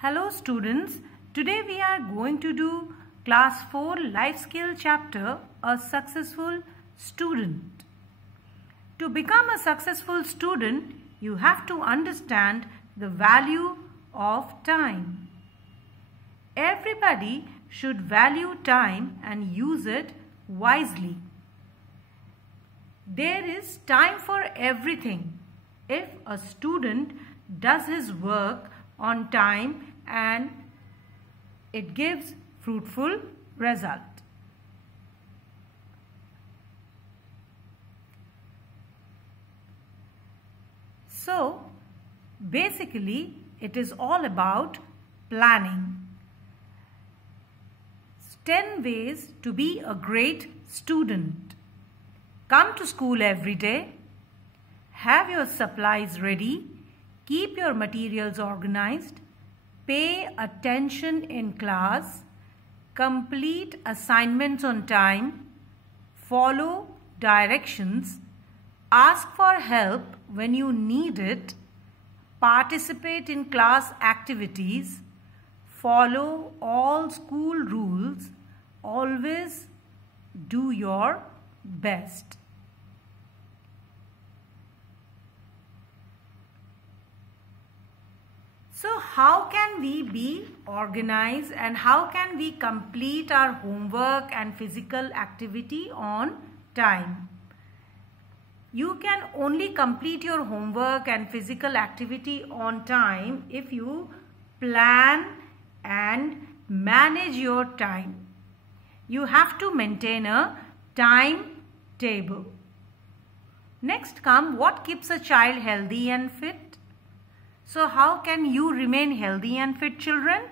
Hello students, today we are going to do class 4 life skill chapter, a successful student. To become a successful student, you have to understand the value of time. Everybody should value time and use it wisely. There is time for everything if a student does his work on time and it gives fruitful result. So basically it is all about planning. 10 ways to be a great student. Come to school every day. Have your supplies ready. Keep your materials organized. Pay attention in class. Complete assignments on time. Follow directions. Ask for help when you need it. Participate in class activities. Follow all school rules. Always do your best. So how can we be organized and how can we complete our homework and physical activity on time? You can only complete your homework and physical activity on time if you plan and manage your time. You have to maintain a timetable. Next come, what keeps a child healthy and fit? So how can you remain healthy and fit, children?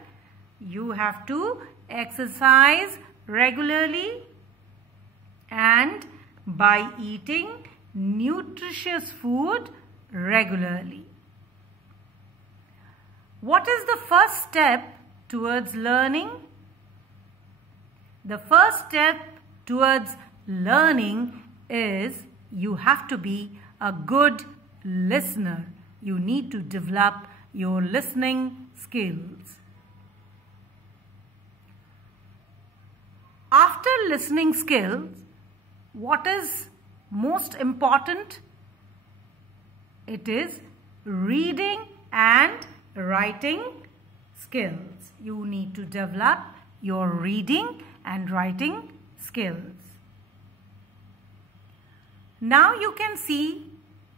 You have to exercise regularly and by eating nutritious food regularly. What is the first step towards learning? The first step towards learning is you have to be a good listener. You need to develop your listening skills. After listening skills, what is most important? It is reading and writing skills. You need to develop your reading and writing skills. Now you can see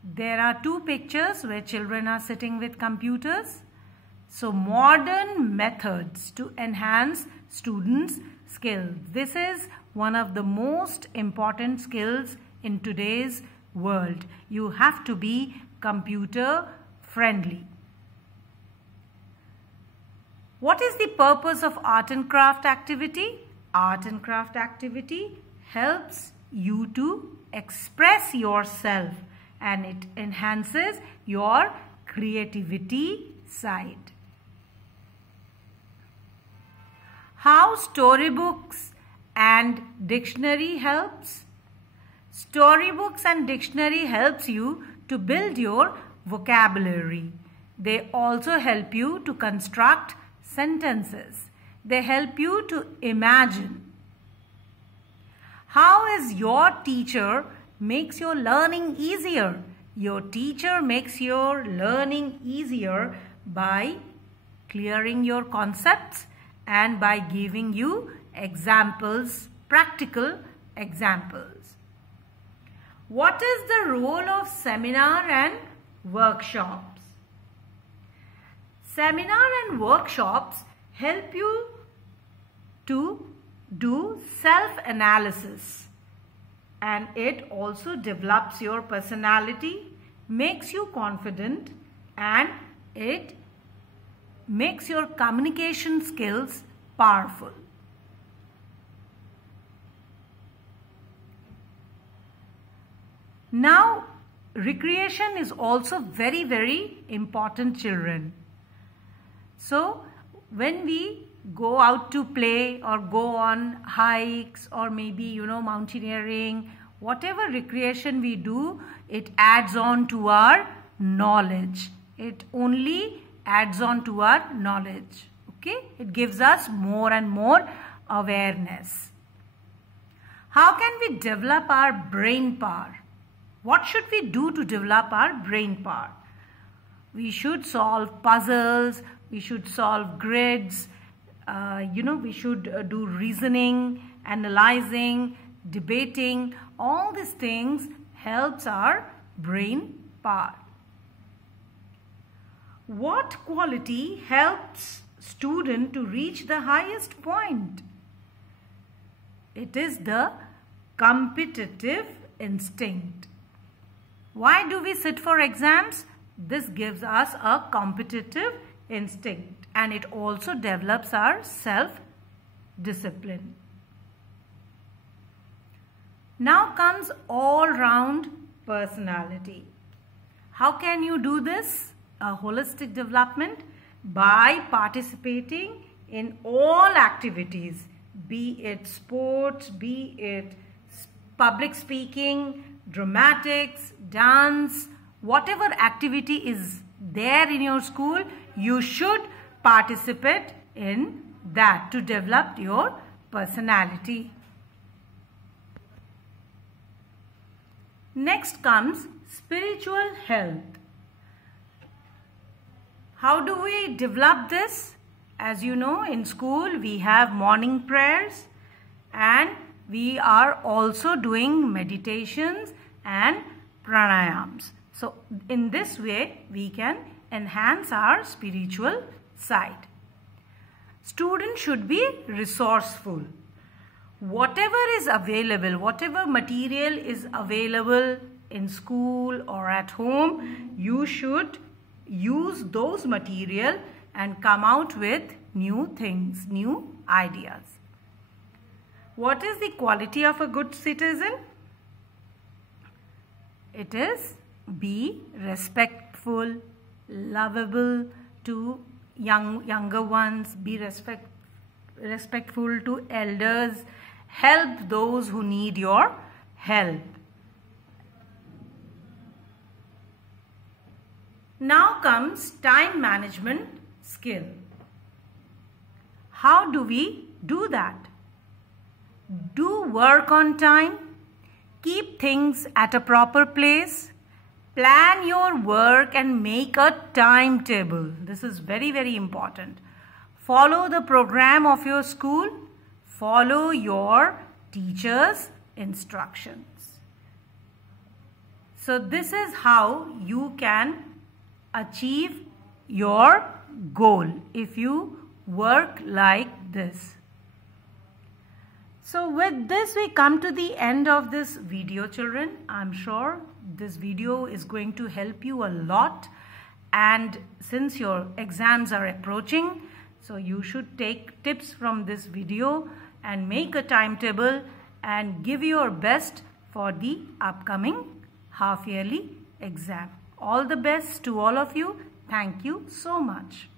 there are two pictures where children are sitting with computers. So modern methods to enhance students' skills. This is one of the most important skills in today's world. You have to be computer friendly. What is the purpose of art and craft activity? Art and craft activity helps you to express yourself and it enhances your creativity side. How storybooks and dictionary helps? Storybooks and dictionary helps you to build your vocabulary. They also help you to construct sentences. They help you to imagine. How is your teacher makes your learning easier? Your teacher makes your learning easier by clearing your concepts and by giving you examples, practical examples. What is the role of seminar and workshops? Seminar and workshops help you to do self-analysis and it also develops your personality, makes you confident and it makes your communication skills powerful. Now, recreation is also very, very important, children. So, when we go out to play or go on hikes or maybe, mountaineering, whatever recreation we do, it adds on to our knowledge. It only adds on to our knowledge. Okay, it gives us more and more awareness. How can we develop our brain power? What should we do to develop our brain power? We should solve puzzles, we should solve grids, we should do reasoning, analyzing, debating. All these things helps our brain power. What quality helps student to reach the highest point? It is the competitive instinct. Why do we sit for exams? This gives us a competitive instinct, and it also develops our self-discipline. Now comes all-round personality. How can you do this? A holistic development by participating in all activities, be it sports, be it public speaking, dramatics, dance, whatever activity is there in your school, you should participate in that to develop your personality. Next comes spiritual health. How do we develop this? As you know, in school we have morning prayers and we are also doing meditations and pranayams. So in this way we can enhance our spiritual side. Students should be resourceful. Whatever is available, whatever material is available in school or at home, you should use those material and come out with new things, new ideas. What is the quality of a good citizen? It is be respectful, lovable to younger ones, be respectful to elders, help those who need your help. Now comes time management skill. How do we do that? Do work on time, keep things at a proper place, plan your work and make a timetable. This is very, very important. Follow the program of your school, follow your teacher's instructions. So this is how you can achieve your goal if you work like this. So with this we come to the end of this video, children. I'm sure this video is going to help you a lot, and since your exams are approaching, so you should take tips from this video and make a timetable and give your best for the upcoming half-yearly exam. All the best to all of you. Thank you so much.